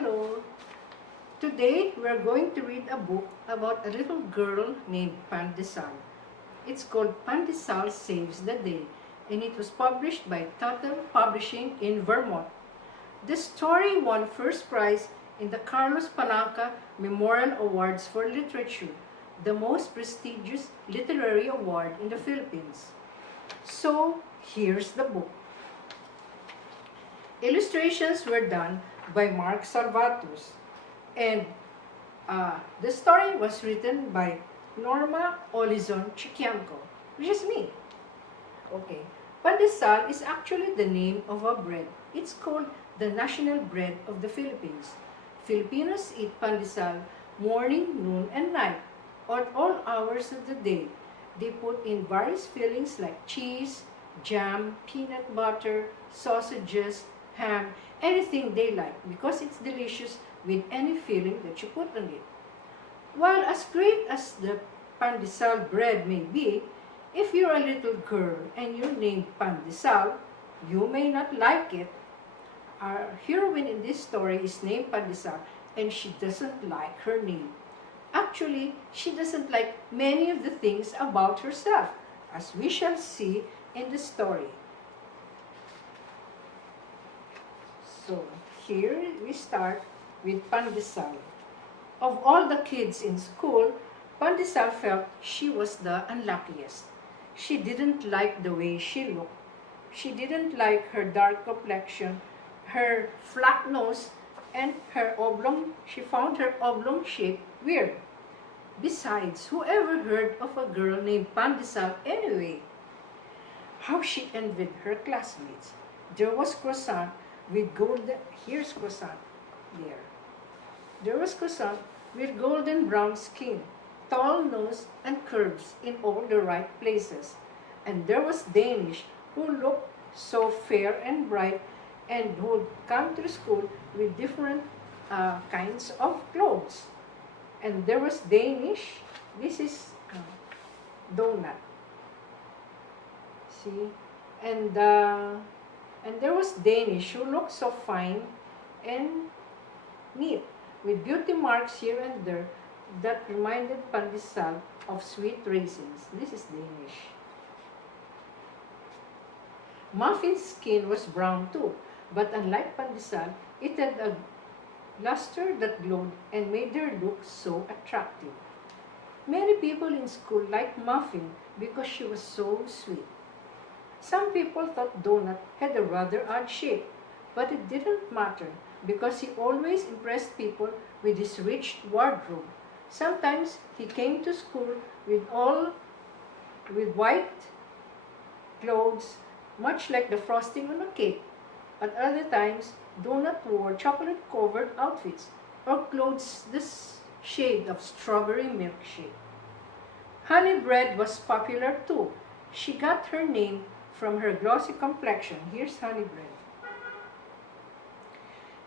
Hello. Today we're going to read a book about a little girl named Pandesal. It's called Pandesal Saves the Day, and it was published by Tuttle Publishing in Vermont. The story won first prize in the Carlos Palanca Memorial Awards for Literature, the most prestigious literary award in the Philippines. So, here's the book. Illustrations were done by Mark Salvatus, and the story was written by Norma Olizon-Chikiamco, which is me. Okay, Pandesal is actually the name of a bread. It's called the national bread of the Philippines. Filipinos eat pandesal morning, noon, and night, at all hours of the day. They put in various fillings like cheese, jam, peanut butter, sausages, ham, anything they like, because it's delicious with any filling that you put on it. While as great as the pandesal bread may be, if you're a little girl and you're named Pandesal, you may not like it. Our heroine in this story is named Pandesal, and she doesn't like her name. Actually, she doesn't like many of the things about herself, as we shall see in the story. So, here we start with Pandesal. Of all the kids in school, Pandesal felt she was the unluckiest. She didn't like the way she looked. She didn't like her dark complexion, her flat nose, and she found her oblong shape weird. Besides, whoever heard of a girl named Pandesal anyway? How she envied her classmates. There was croissant with golden, here's croissant, there. There was croissant with golden brown skin, tall nose, and curves in all the right places. And there was Danish, who looked so fair and bright, and who would come to school with different kinds of clothes. And there was Danish, this is donut. See? And there was Danish, who looked so fine and neat, with beauty marks here and there that reminded Pandesal of sweet raisins. This is Danish. Muffin's skin was brown too, but unlike Pandesal, it had a luster that glowed and made her look so attractive. Many people in school liked Muffin because she was so sweet. Some people thought Donut had a rather odd shape, but it didn't matter because he always impressed people with his rich wardrobe. Sometimes he came to school with white clothes, much like the frosting on a cake. At other times, Donut wore chocolate-covered outfits or clothes the shade of strawberry milkshake. Honey bread was popular too. She got her name from her glossy complexion. Here's honey bread.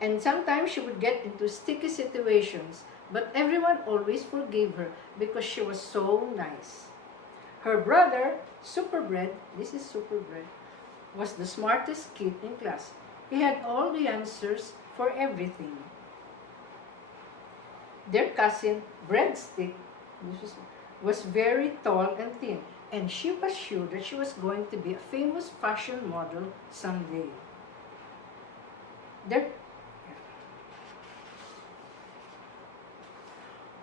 And sometimes she would get into sticky situations, but everyone always forgave her because she was so nice. Her brother, Superbread, this is Superbread, was the smartest kid in class. He had all the answers for everything. Their cousin, Breadstick, was very tall and thin, and she was sure that she was going to be a famous fashion model someday.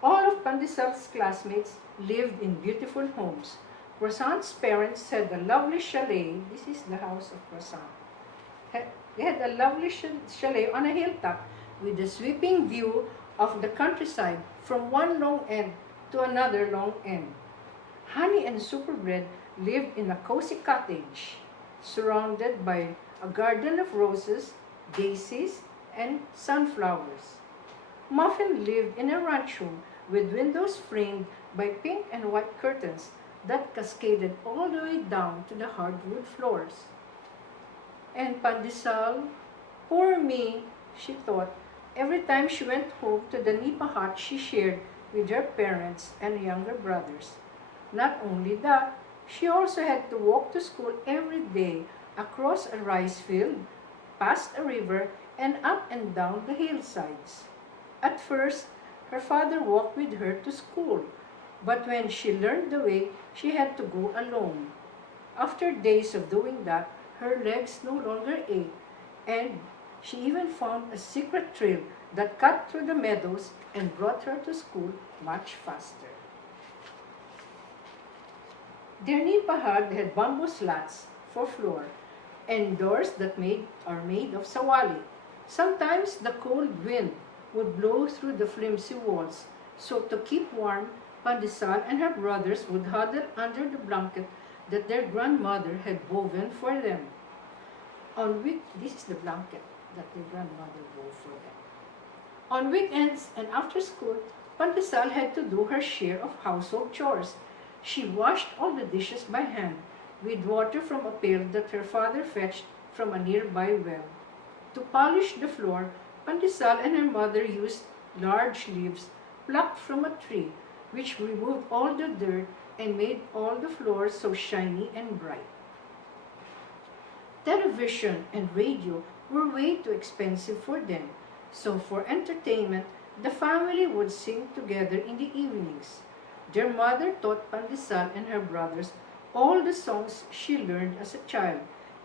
All of Pandesal's classmates lived in beautiful homes. Croissant's parents had a lovely chalet. This is the house of Croissant. They had a lovely chalet on a hilltop with a sweeping view of the countryside from one long end to another long end. Honey and Superbread lived in a cozy cottage surrounded by a garden of roses, daisies, and sunflowers. Muffin lived in a ranch room with windows framed by pink and white curtains that cascaded all the way down to the hardwood floors. And Pandesal, poor me, she thought, every time she went home to the nipa hut she shared with her parents and younger brothers. Not only that, she also had to walk to school every day across a rice field, past a river, and up and down the hillsides. At first, her father walked with her to school, but when she learned the way, she had to go alone. After days of doing that, her legs no longer ached, and she even found a secret trail that cut through the meadows and brought her to school much faster. Their nipahag had bamboo slats for floor and doors that are made of sawali. Sometimes the cold wind would blow through the flimsy walls, so to keep warm, Pandesal and her brothers would huddle under the blanket that their grandmother had woven for them. This is the blanket that their grandmother wove for them. On weekends and after school, Pandesal had to do her share of household chores. She washed all the dishes by hand, with water from a pail that her father fetched from a nearby well. To polish the floor, Pandesal and her mother used large leaves plucked from a tree, which removed all the dirt and made all the floors so shiny and bright. Television and radio were way too expensive for them, so for entertainment, the family would sing together in the evenings. Their mother taught Pandesal and her brothers all the songs she learned as a child,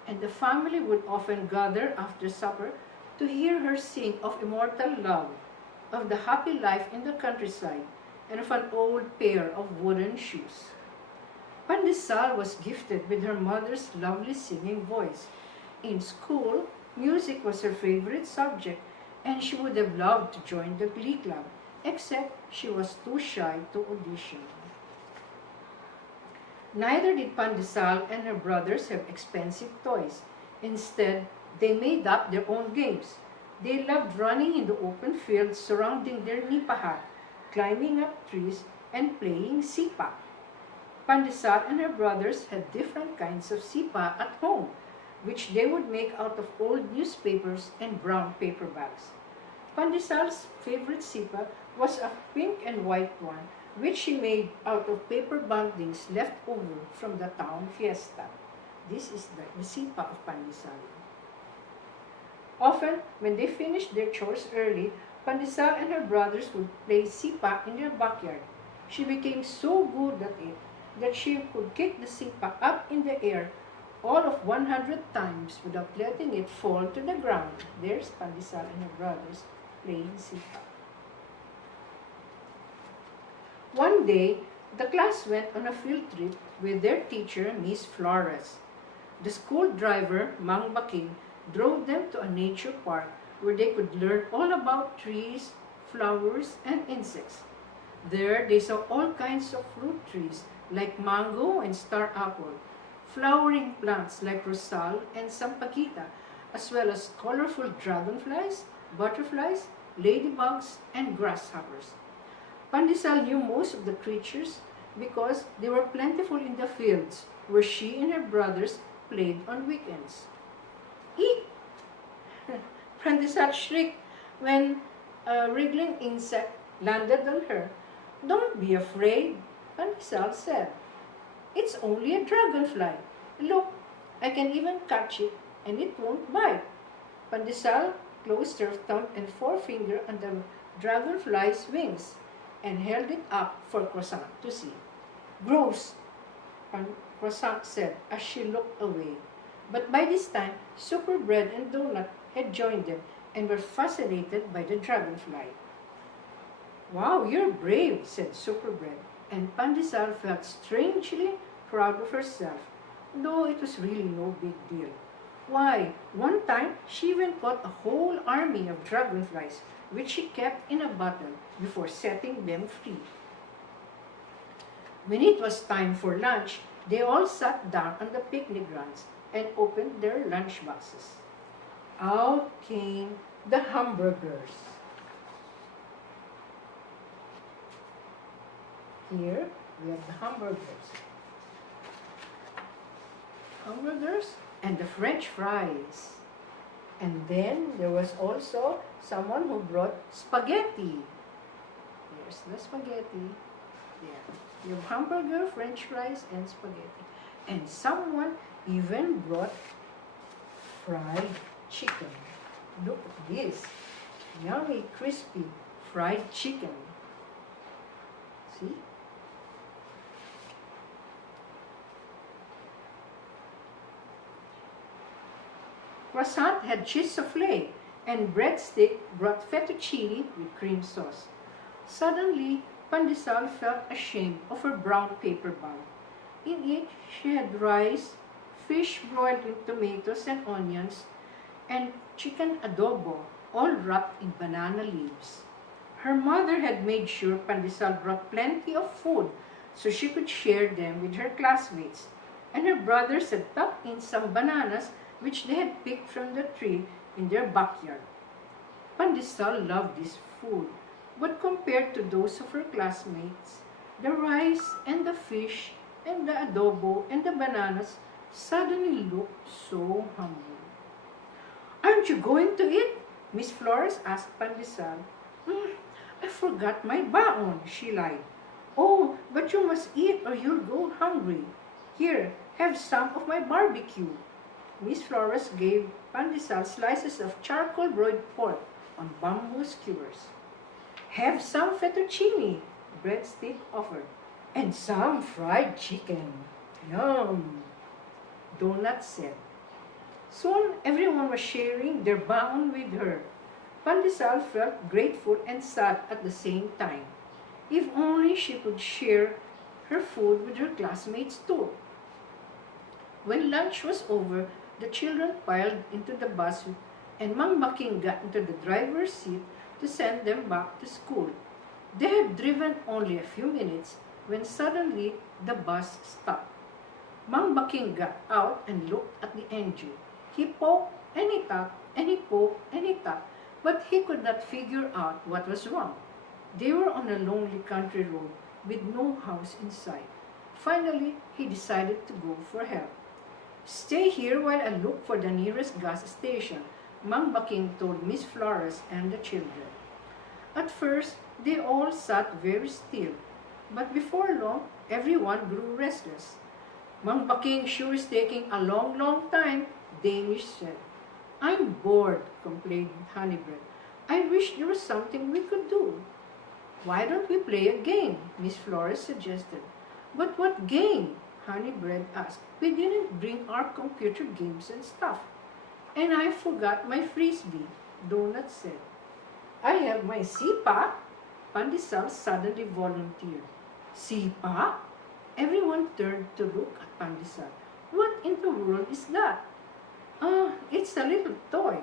and the family would often gather after supper to hear her sing of immortal love, of the happy life in the countryside, and of an old pair of wooden shoes. Pandesal was gifted with her mother's lovely singing voice. In school, music was her favorite subject, and she would have loved to join the glee club, except she was too shy to audition. Neither did Pandesal and her brothers have expensive toys. Instead, they made up their own games. They loved running in the open fields surrounding their nipahat, climbing up trees, and playing sipa. Pandesal and her brothers had different kinds of sipa at home, which they would make out of old newspapers and brown paper bags. Pandesal's favorite sipa was a pink and white one, which she made out of paper bundings left over from the town fiesta. This is the sipa of Pandesal. Often, when they finished their chores early, Pandesal and her brothers would play sipa in their backyard. She became so good at it that she could kick the sipa up in the air all of 100 times without letting it fall to the ground. There's Pandesal and her brothers playing sipa. One day, the class went on a field trip with their teacher, Miss Flores. The school driver, Mang Baking, drove them to a nature park where they could learn all about trees, flowers, and insects. There, they saw all kinds of fruit trees like mango and star apple, flowering plants like rosal and sampaguita, as well as colorful dragonflies, butterflies, ladybugs, and grasshoppers. Pandesal knew most of the creatures because they were plentiful in the fields where she and her brothers played on weekends. Eek! Pandesal shrieked when a wriggling insect landed on her. Don't be afraid, Pandesal said. It's only a dragonfly. Look, I can even catch it and it won't bite. Pandesal closed her thumb and forefinger on the dragonfly's wings and held it up for Croissant to see. Gross, Croissant said as she looked away. But by this time, Superbread and Donut had joined them and were fascinated by the dragonfly. Wow, you're brave, said Superbread, and Pandesal felt strangely proud of herself, though it was really no big deal. Why, one time she even caught a whole army of dragonflies, which she kept in a bottle before setting them free. When it was time for lunch, they all sat down on the picnic grounds and opened their lunch boxes. Out came the hamburgers. Here we have the hamburgers. Hamburgers and the French fries. And then there was also someone who brought spaghetti. Here's the spaghetti. There. You have hamburger, French fries, and spaghetti. And someone even brought fried chicken. Look at this. Yummy, crispy, fried chicken. See? Croissant had cheese souffle, and breadstick brought fettuccine with cream sauce. Suddenly, Pandesal felt ashamed of her brown paper bag. In it, she had rice, fish broiled with tomatoes and onions, and chicken adobo, all wrapped in banana leaves. Her mother had made sure Pandesal brought plenty of food so she could share them with her classmates, and her brothers had tucked in some bananas which they had picked from the tree in their backyard. Pandesal loved this food, but compared to those of her classmates, the rice and the fish and the adobo and the bananas suddenly looked so hungry. "Aren't you going to eat?" Miss Flores asked Pandesal. "I forgot my baon," she lied. "Oh, but you must eat or you'll go hungry. Here, have some of my barbecue." Miss Flores gave Pandesal slices of charcoal broiled pork on bamboo skewers. "Have some fettuccine," Breadstick offered, "and some fried chicken." "Yum," Donut said. Soon everyone was sharing their baon with her. Pandesal felt grateful and sad at the same time. If only she could share her food with her classmates too. When lunch was over, the children piled into the bus and Mang Baking got into the driver's seat to send them back to school. They had driven only a few minutes when suddenly the bus stopped. Mang Baking got out and looked at the engine. He poked and he tapped and he poked and he tapped, but he could not figure out what was wrong. They were on a lonely country road with no house in sight. Finally, he decided to go for help. "Stay here while I look for the nearest gas station," Mang Baking told Miss Flores and the children. At first, they all sat very still, but before long, everyone grew restless. "Mang Baking sure is taking a long, long time," Danish said. "I'm bored," complained Honeybread. "I wish there was something we could do." "Why don't we play a game?" Miss Flores suggested. "But what game?" Honeybread asked. "We didn't bring our computer games and stuff." "And I forgot my frisbee," Donut said. "I have my sipa," Pandesal suddenly volunteered. "Sipa?" Everyone turned to look at Pandesal. "What in the world is that?" It's a little toy."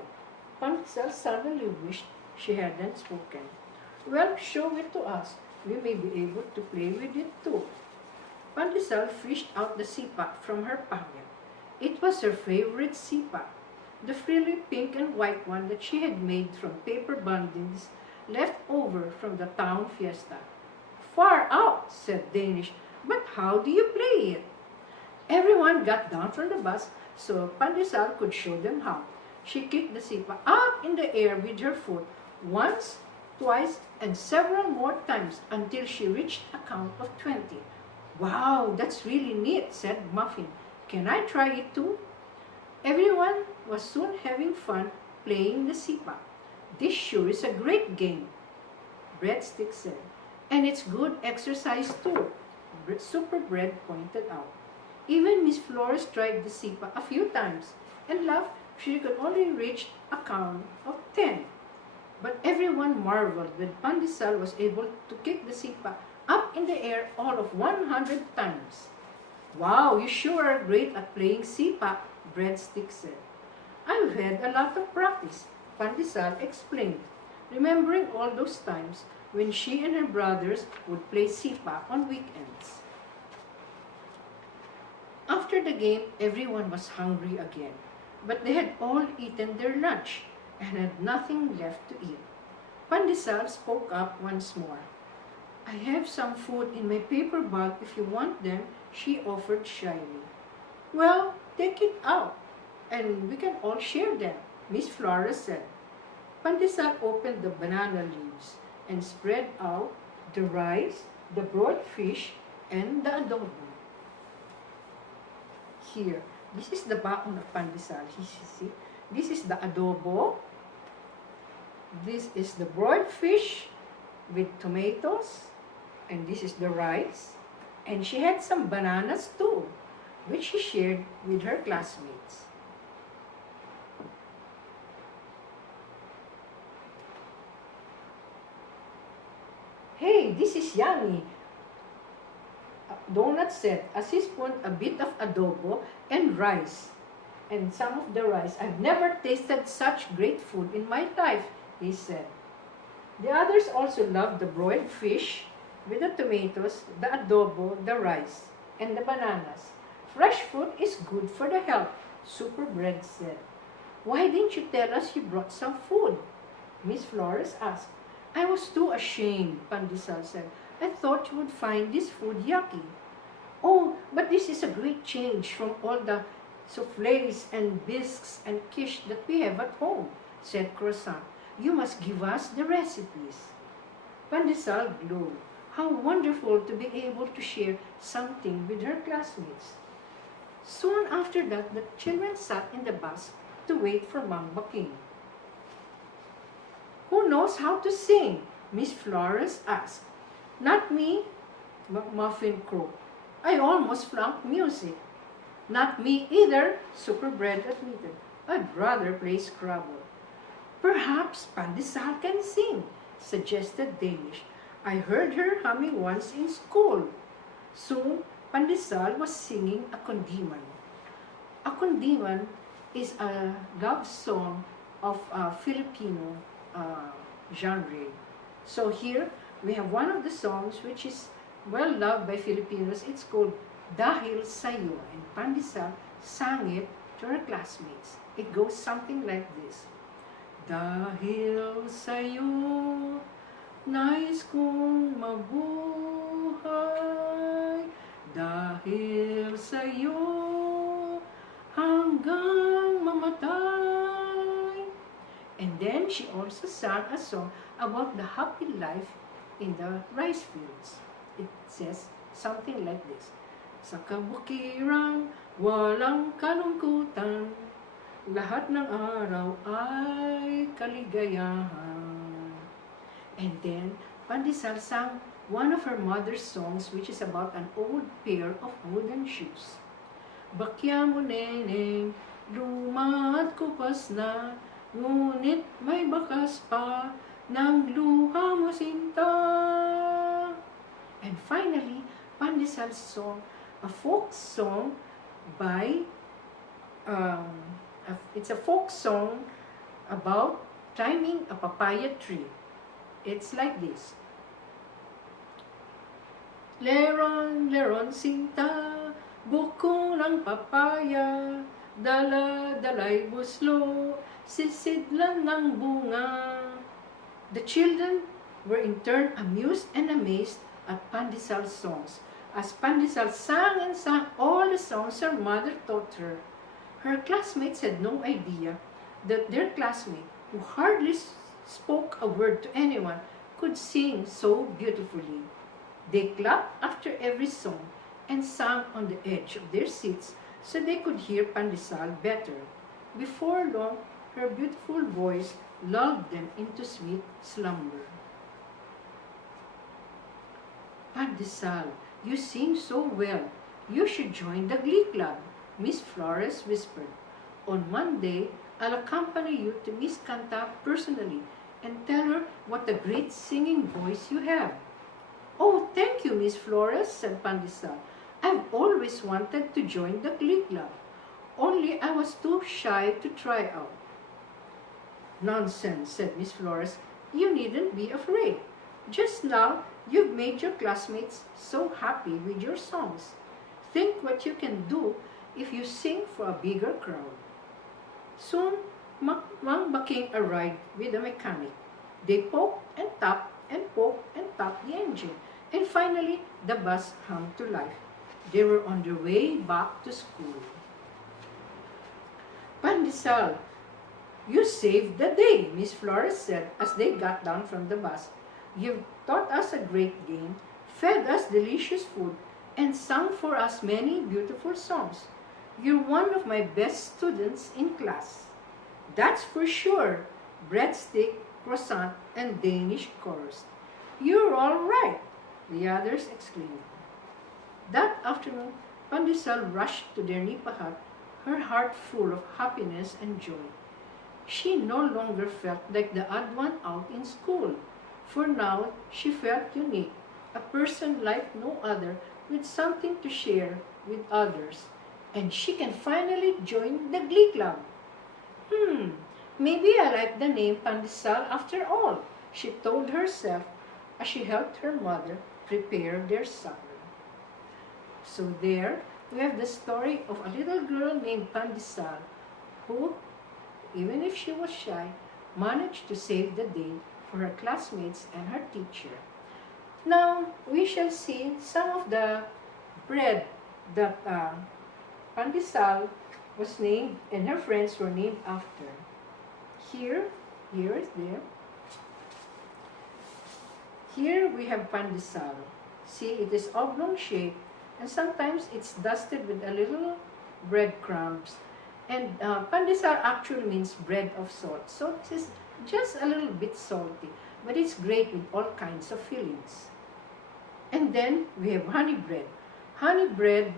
Pandesal suddenly wished she hadn't spoken. "Well, show it to us. We may be able to play with it too." Pandesal fished out the sipa from her pocket. It was her favorite sipa, the frilly pink and white one that she had made from paper bundles left over from the town fiesta. "Far out," said Danish, "but how do you play it?" Everyone got down from the bus so Pandesal could show them how. She kicked the sipa up in the air with her foot once, twice, and several more times until she reached a count of 20. "Wow, that's really neat," said Muffin. "Can I try it too?" Everyone was soon having fun playing the sipa. "This sure is a great game," Breadstick said. "And it's good exercise too," Superbread pointed out. Even Miss Flores tried the sipa a few times and laughed she could only reach a count of 10. But everyone marveled when Pandesal was able to kick the sipa up in the air all of 100 times. "Wow, you sure are great at playing sipa," Breadstick said. "I've had a lot of practice," Pandesal explained, remembering all those times when she and her brothers would play sipa on weekends. After the game, everyone was hungry again, but they had all eaten their lunch and had nothing left to eat. Pandesal spoke up once more. "I have some food in my paper bag if you want them," she offered shyly. "Well, take it out, and we can all share them," Miss Flores said. Pandesal opened the banana leaves and spread out the rice, the broiled fish, and the adobo. "Here, this is the baon of Pandesal. See, this is the adobo, This is the broiled fish with tomatoes, and this is the rice. And she had some bananas too, which she shared with her classmates. "Hey, this is yummy," Donut said as he spooned a bit of adobo and rice. "And some of the rice. I've never tasted such great food in my life," he said. The others also loved the broiled fish with the tomatoes, the adobo, the rice, and the bananas. "Fresh food is good for the health," Super Bread said. "Why didn't you tell us you brought some food?" Miss Flores asked. "I was too ashamed," Pandesal said. "I thought you would find this food yucky." "Oh, but this is a great change from all the soufflés and bisques and quiche that we have at home," said Croissant. "You must give us the recipes." Pandesal glowed. How wonderful to be able to share something with her classmates. Soon after that, the children sat in the bus to wait for Mang Baking. "Who knows how to sing?" Miss Flores asked. "Not me," Muffin croaked. "I almost flunked music." "Not me either," Super Bread admitted. "I'd rather play Scrabble." "Perhaps Pandesal can sing," suggested Danish. "I heard her humming once in school." Soon, Pandesal was singing a kundiman. A kundiman is a love song of Filipino genre. So here, we have one of the songs which is well loved by Filipinos. It's called Dahil Sa'yo, and Pandesal sang it to her classmates. It goes something like this. "Dahil sa'yo, nais kong mabuhay. Dahil sa'yo, hanggang mamatay." And then she also sang a song about the happy life in the rice fields. It says something like this. "Sa kabukirang walang kalungkutan, lahat ng araw ay kaligayahan." And then, Pandesal sang one of her mother's songs, which is about an old pair of wooden shoes. "Bakya mo, neneng, luma at kupas na, ngunit may bakas pa ng luha mo, sinta." And finally, Pandesal sang a folk song by it's a folk song about climbing a papaya tree. It's like this. "Leron, leron, sinta, buko ng papaya, dala-dalay buslo, sisidlan ng bunga." The children were in turn amused and amazed at Pandesal's songs. As Pandesal sang and sang all the songs her mother taught her, her classmates had no idea that their classmate, who hardly spoke a word to anyone, could sing so beautifully. They clapped after every song and sang on the edge of their seats so they could hear Pandesal better. Before long, her beautiful voice lulled them into sweet slumber. "Pandesal, you sing so well. You should join the Glee Club," Miss Flores whispered. "On Monday, I'll accompany you to Miss Canta personally and tell her what a great singing voice you have." "Oh, thank you, Miss Flores," said Pandesal. "I've always wanted to join the Glee Club, only I was too shy to try out." "Nonsense," said Miss Flores. "You needn't be afraid. Just now, you've made your classmates so happy with your songs. Think what you can do if you sing for a bigger crowd." Soon, Mang Baking arrived with a mechanic. They poked and tapped the engine, and finally, the bus hummed to life. They were on their way back to school. "Pandesal, you saved the day," Miss Flores said as they got down from the bus. "You've taught us a great game, fed us delicious food, and sung for us many beautiful songs. You're one of my best students in class." "That's for sure," Breadstick croissant, and Danish chorus. "You're all right!" the others exclaimed. That afternoon, Pandesal rushed to their nipa hut, her heart full of happiness and joy. She no longer felt like the odd one out in school, for now she felt unique, a person like no other with something to share with others, and she can finally join the Glee Club. Maybe I like the name Pandesal after all, she told herself as she helped her mother prepare their supper. So there we have the story of a little girl named Pandesal who, even if she was shy, managed to save the day for her classmates and her teacher. Now we shall see some of the bread that Pandesal was named and her friends were named after. Here is there. Here we have Pandesal. See, it is oblong shape and sometimes it's dusted with a little breadcrumbs. And Pandesal actually means bread of salt. So this is just a little bit salty, but it's great with all kinds of fillings. And then we have honey bread. Honey bread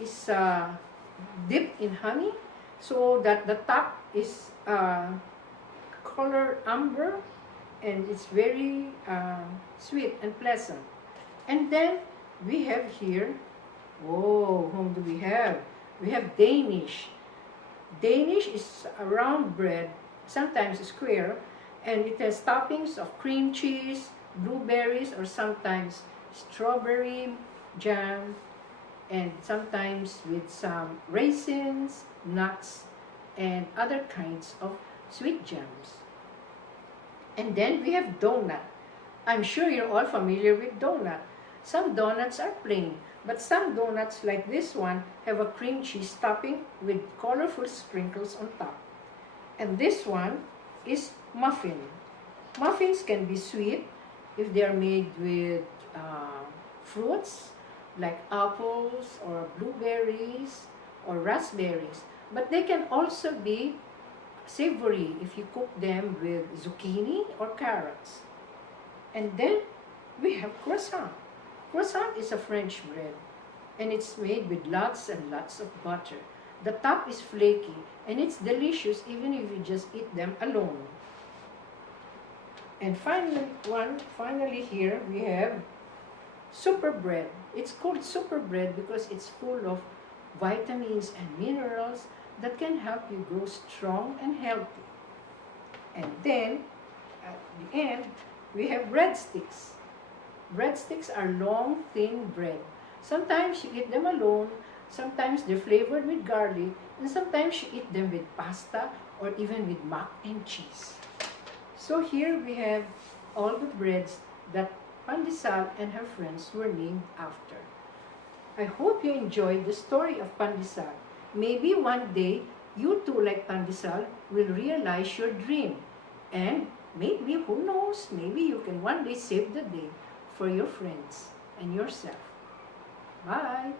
is dipped in honey so that the top is color amber and it's very sweet and pleasant. And then we have here, whom do we have? We have Danish. Danish is a round bread, sometimes square, and it has toppings of cream cheese, blueberries, or sometimes strawberry jam, and sometimes with some raisins, nuts, and other kinds of sweet jams. And then we have donut. I'm sure you're all familiar with donut. Some donuts are plain, but some donuts like this one have a cream cheese topping with colorful sprinkles on top. And this one is muffin. Muffins can be sweet if they are made with fruits like apples or blueberries or raspberries. But they can also be savory if you cook them with zucchini or carrots. And then we have croissant. Croissant is a French bread and it's made with lots and lots of butter. The top is flaky and it's delicious even if you just eat them alone. And finally here we have super bread. It's called super bread because it's full of vitamins and minerals that can help you grow strong and healthy. And then at the end we have breadsticks. Breadsticks are long, thin bread. Sometimes you eat them alone, sometimes they're flavored with garlic, and sometimes you eat them with pasta or even with mac and cheese. So here we have all the breads that Pandesal and her friends were named after. I hope you enjoyed the story of Pandesal. Maybe one day, you too, like Pandesal, will realize your dream. And maybe, who knows, maybe you can one day save the day for your friends and yourself. Bye!